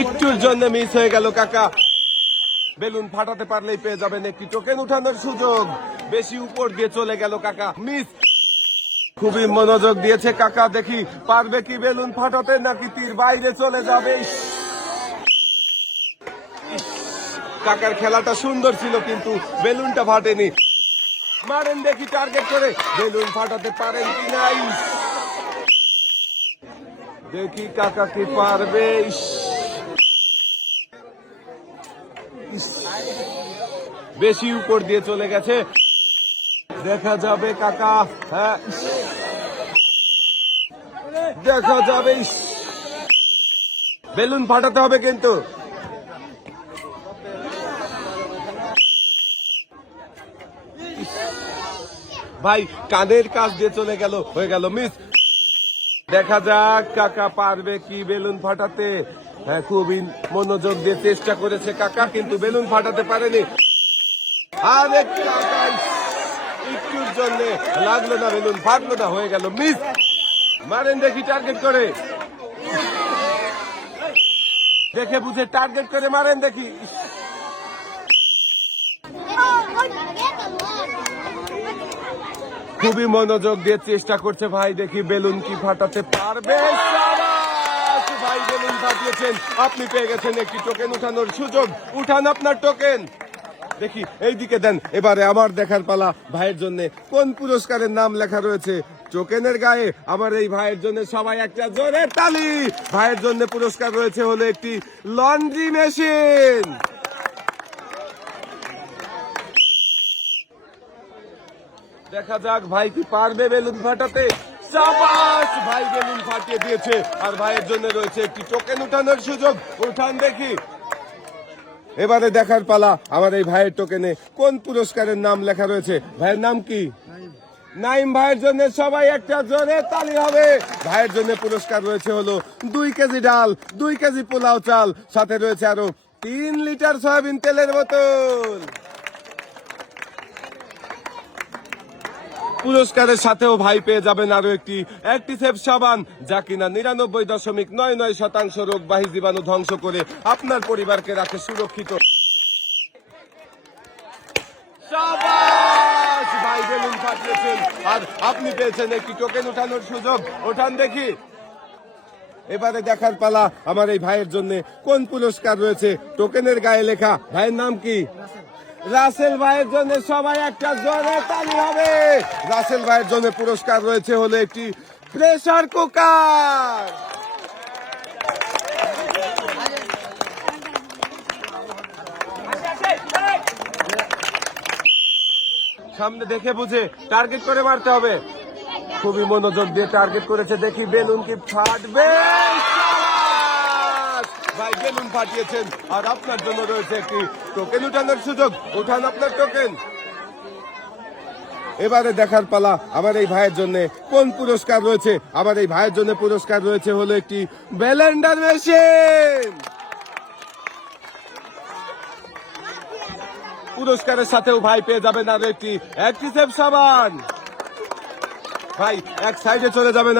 একটুর জন্য মিস হয়ে গেল কাকা। বেলুন ফাটাতে পারলেই পেয়ে যাবেন একটি টোকেন উঠানোর সুযোগ। বেশি উপর দিয়ে চলে গেল কাকা, মিস। খুবই মনোযোগ দিয়েছে কাকা, দেখি পারবে কি বেলুন ফাটাতে নাকি তীর বাইরে চলে যাবে। কাকার খেলাটা সুন্দর ছিল কিন্তু বেলুনটা ফাটেনি। মারেন দেখি টার্গেট করে, বেলুন ফাটাতে পারেন কি নাই। দেখি কাকা কি পারবে। বেশি উপর দিয়ে চলে গেছে, দেখা যাবে কাকা। হ্যাঁ, দেখা যাবে। বেলুন ফাটাতে হবে কিন্তু। ভাই কানের কাজ দিয়ে চলে গেল, হয়ে গেল মিস। দেখা যাক কাকা পারবে কি বেলুন ফাটাতে। হ্যাঁ, খুবই মনোযোগ দিয়ে চেষ্টা করেছে কাকা, কিন্তু বেলুন ফাটাতে পারেনি। আরে কাকা, একটুর জন্য লাগলো না, বেলুন ফাটলো না, হয়ে গেল মিস। মারেন দেখি টার্গেট করে, দেখে বুঝে টার্গেট করে মারেন দেখি। খুবই মনোযোগ দিয়ে চেষ্টা করছে ভাই, দেখি বেলুন কি ফাটাতে পারবে। ভাই বেলুন ফাটিয়েছেন, আপনি পেয়ে গেছেন একটি টোকেন উঠানোর সুযোগ। উঠান আপনার টোকেন, দেখি এইদিকে দেন। এবারে আমার দেখার পালা, ভাইয়ের জন্য কোন পুরস্কারের নাম লেখা রয়েছে টোকেনের গায়ে। আমার এই ভাইয়ের জন্য সবাই একটা জোরে তালি। ভাইয়ের জন্য পুরস্কার রয়েছে হলো একটি লন্ড্রি মেশিন। দেখা যাক ভাই কি পারবে বেলুন ফাটাতে। সাবাস, ভাই বেলুন ফাটিয়ে দিয়েছে। আর ভাইয়ের জন্য রয়েছে একটি টোকেন উঠানোর সুযোগ। উঠান দেখি। এবারে দেখার পালা, আমার এই ভাইয়ের টোকেনে কোন পুরস্কারের নাম লেখা রয়েছে। ভাইয়ের নাম কি? নাইম। ভাইয়ের জন্য সবাই একটা জোরে তালি হবে। ভাইয়ের জন্য পুরস্কার রয়েছে হলো 2 কেজি ডাল, 2 কেজি পোলাও চাল, সাথে রয়েছে আরো 3 লিটার সয়াবিন তেলের বোতল। পুরস্কারের সাথেও ভাই পেয়ে যাবেন আরো একটি অ্যাক্টিসেভ সাবান, যা কিনা 99.99% রোগবাহী জীবাণু ধ্বংস করে আপনার পরিবারকে রাখে সুরক্ষিত। সাবাস, ভাই বেলুন ফাটিয়েছেন আর আপনি পেয়েছেন একটি টোকেন উঠানোর সুযোগ। ওঠান দেখি। এবারে দেখার পালা, আমার এই ভাইয়ের জন্য কোন পুরস্কার রয়েছে টোকেনের গায়ে লেখা। ভাইয়ের নাম কি? রাসেল। ভাইয়ের জন্য সবাই একটা জোরে তালি হবে। রাসেল ভাইয়ের জন্য পুরস্কার রয়েছে হলো একটি প্রেসার কুকার। সামনে দেখে বুঝে টার্গেট করে মারতে হবে। খুবই মনোযোগ দিয়ে টার্গেট করেছে, দেখি বেলুন কি ফাটবে। ভাই বেলুন ফাটিয়েছেন আর আপনার জন্য রয়েছে একটি টোকেন উঠানোর সুযোগ। উঠান আপনার টোকেন। এবারে দেখার পালা, আমার এই ভাইয়ের জন্য কোন পুরস্কার রয়েছে। আমার এই ভাইয়ের জন্য পুরস্কার রয়েছে হলো একটি ব্লেন্ডার মেশিন। পুরস্কারের সাথেও ভাই পেয়ে যাবেন আরো একটি অ্যাক্টিসেভ সাবান। ভাই এক সাইডে চলে যাবেন।